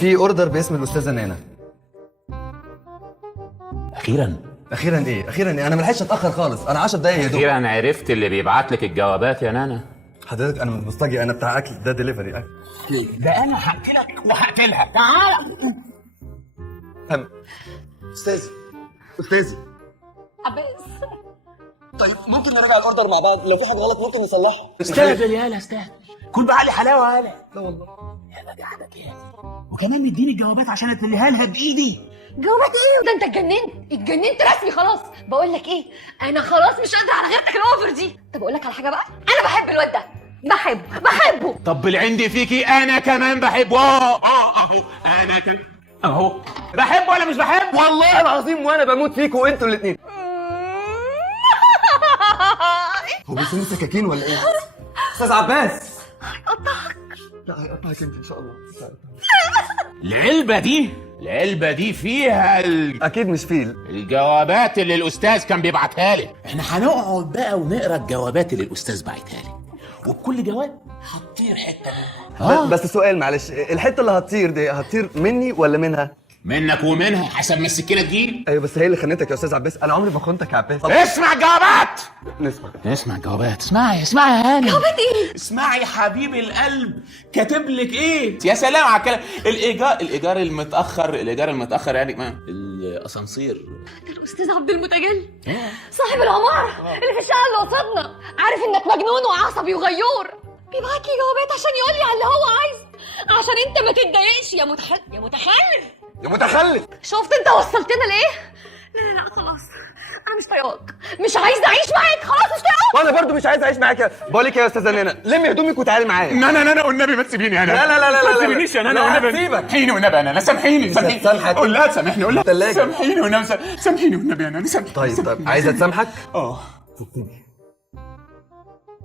في اوردر باسم الاستاذه نانا. اخيرا ايه انا ملحقتش اتاخر خالص، انا 10 دقايق يا دوب. اخيرا عرفت اللي بيبعت لك الجوابات يا نانا. حضرتك انا مش مستجي، انا بتاع اكل، ده دليفري اكل. ده انا هقتلك وهقتلها. تعال. استاذي عباس طيب ممكن نراجع الاوردر مع بعض؟ لو في حاجه غلط ممكن نصلحها. استهبل يالا استهبل، كل بقى لي حلاوه يالا. لا والله. يا بجحدك يا وكمان مديني الجوابات عشان اتمليها لها بايدي. جوابات ايه؟ ده انت اتجننت رسمي خلاص. بقول لك ايه، انا خلاص مش قادره على غيرتك الاوفر دي. طب اقول لك على حاجه بقى، انا بحب الواد ده، بحبه. طب بالعندي فيكي انا كمان بحبه. اهو انا كمان اهو بحبه ولا مش بحبه؟ والله العظيم وانا بموت فيكوا انتوا الاثنين. هو بيسمي سكاكين ولا ايه؟ استاذ عباس لا هيقطعك انت ان شاء الله. العلبة دي فيها اكيد مش فيل. الجوابات اللي الأستاذ كان بيبعتها لي. احنا هنقعد بقى ونقرا الجوابات اللي الاستاذ بعتها لي، وبكل جواب هتطير حته منها. بس سؤال معلش، الحته اللي هتطير دي هتطير مني ولا منها؟ منك ومنها حسب ما السكينة تجيب. ايوه بس هي اللي خانتك يا استاذ عباس، انا عمري ما خنتك يا عباس. اسمع الجوابات. اسمع الجوابات، اسمعي يا هاني. جوابات ايه؟ اسمعي يا حبيب القلب، كاتب لك ايه؟ يا سلام على الكلام. الايجار المتاخر يعني ما الاسانسير. ده الاستاذ عبد المتجلي صاحب العماره اللي في الشقه اللي قصادنا، عارف انك مجنون وعصبي وغيور، بيبعت لي جوابات عشان يقول لي على اللي هو عايزه عشان انت ما تتضايقش يا متخلف. شفت انت وصلتنا لايه؟ لا خلاص، انا مش طايقاك، مش عايزه اعيش معاك، خلاص مش طايقاك. وانا برضو مش عايز اعيش معاك. بقول لك يا استاذه نانا، لمي هدومك وتعالي معايا. نانا والنبي ما تسيبيني انا. لا ما تسيبنيش يا نانا والنبي. سيبك. والنبي يا نانا، سامحيني. سامحك. قول لها تسامحني، قول لها تلاجة. سامحيني والنبي يا نانا، سامحيني. طيب عايزه تسامحك؟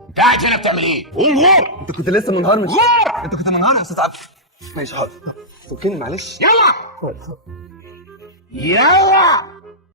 انت قاعد هنا بتعمل ايه؟ قوم غور. انت كنت لسه منهار من غور. انت كنت منهار يا استاذ عبد. ماشي حاضر. فكني معلش. يلا.